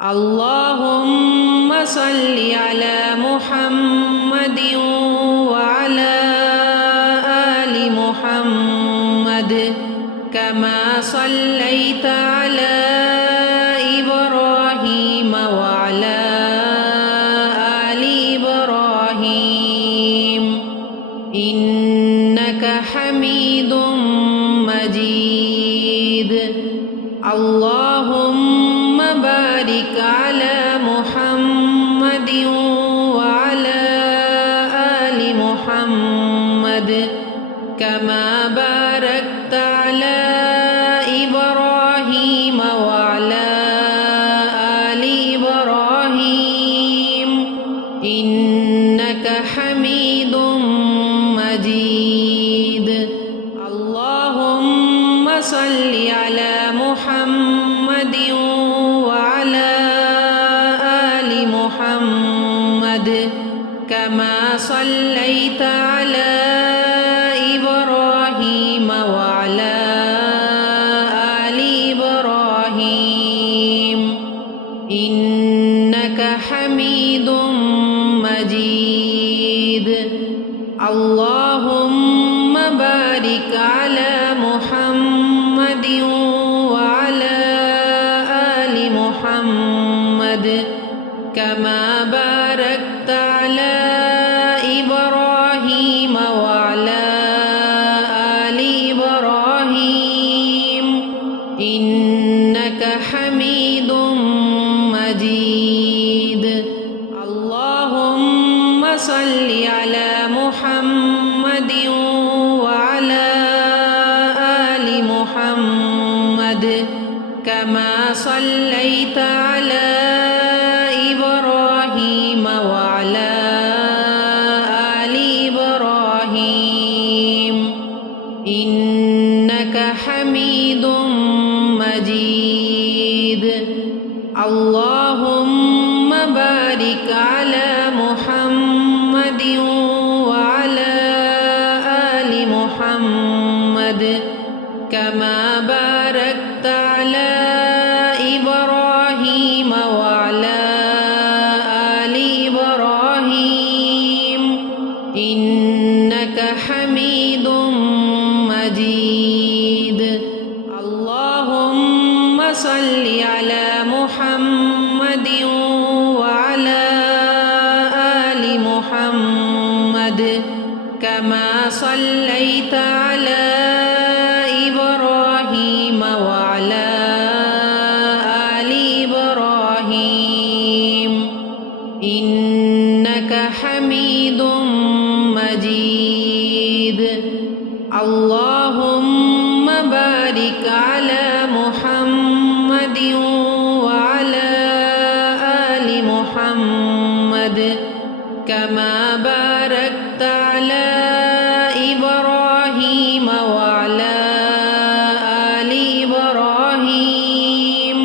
اللهم صل على محمد وعلى آل محمد كما صليت على إبراهيم وعلى آل إبراهيم إنك حميد مجيد. اللهم بارك على محمد وعلى آل محمد كما باركت على إبراهيم وعلى آل إبراهيم إنك حميد مجيد. اللهم صل على محمد وعلى آل محمد كما صليت على إبراهيم وعلى آل إبراهيم إنك حميد مجيد. اللهم بارك على محمد وعلى آل محمد كما باركت على إبراهيم وعلى آل إبراهيم إنك حميد مجيد. اللهم صل على محمد وعلى آل محمد كما صليت على إبراهيم وعلى آل إبراهيم إنك حميد مجيد. اللهم بارك على محمد وعلى آل محمد كما باركت على إبراهيم وعلى آل إبراهيم إنك حميد مجيد. اللهم صل على محمد وعلى آل محمد كما صليت على إبراهيم وعلى آل إبراهيم إنك حميد مجيد. اللهم بارك على محمد وعلى آل محمد كما باركت على إبراهيم وعلى آل إبراهيم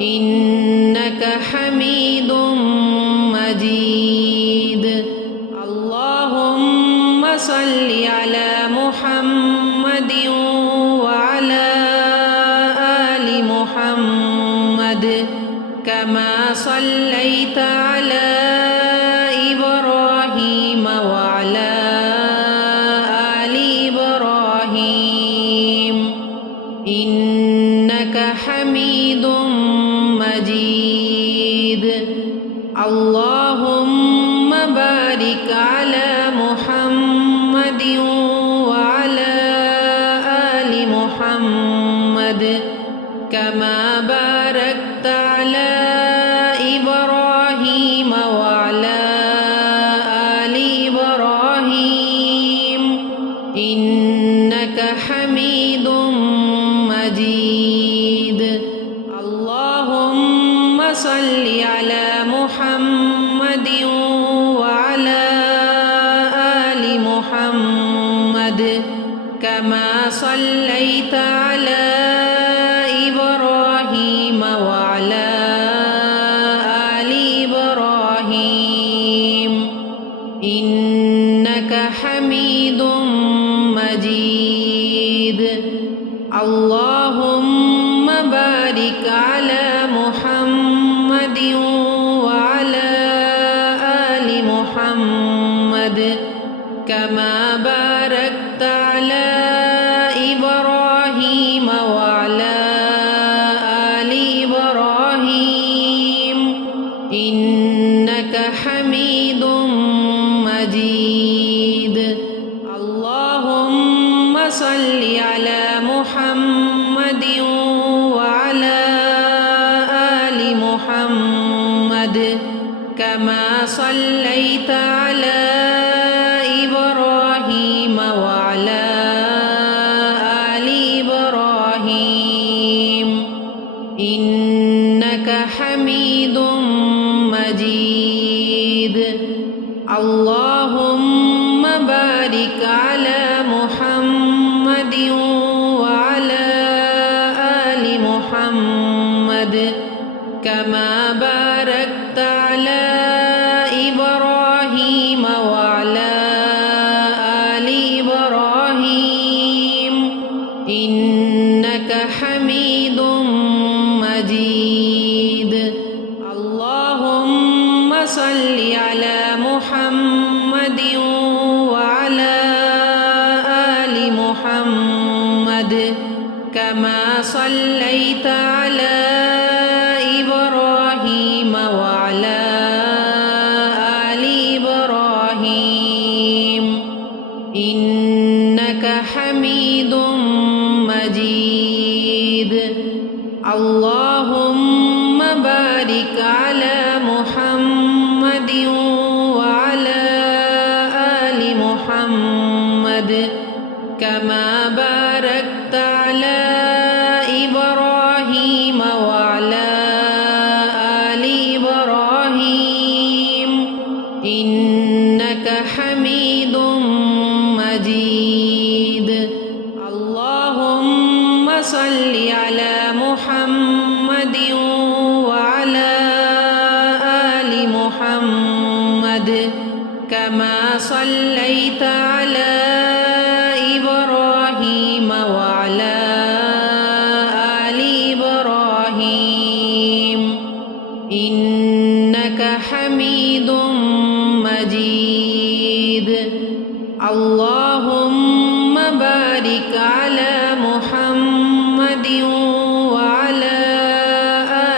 إنك حميد مجيد. اللهم صل على محمد وعلى آل محمد كما صليت على إبراهيم وعلى آل إبراهيم إنك حميد مجيد. اللهم بارك على محمد وعلى آل محمد كما باركت على إبراهيم وعلى آل إبراهيم إنك حميد مجيد. اللهم صل على محمد وعلى آل محمد كما صليت على إبراهيم وعلى آل إبراهيم إنك حميد مجيد. اللهم بارك على محمد محمد كما صليت على إبراهيم وعلى آل إبراهيم إنك حميد مجيد اللهم بارك على محمد وعلى آل محمد كما باركت على إبراهيم وعلى آل إبراهيم إنك حميد مجيد اللهم صل على محمد وعلى آل محمد كما صليت على إبراهيم وعلى آل إبراهيم إنك حميد مجيد اللهم بارك على محمد وعلى آل محمد كما باركت على إبراهيم وعلى آل إبراهيم إنك حميد مجيد اللهم صل على محمد وعلى آل محمد كما صليت على إبراهيم وعلى آل إبراهيم إنك حميد مجيد اللهم بارك على محمد وعلى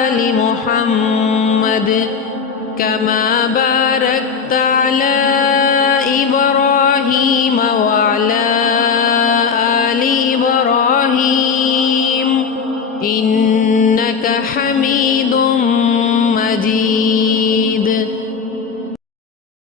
آل محمد كما باركت على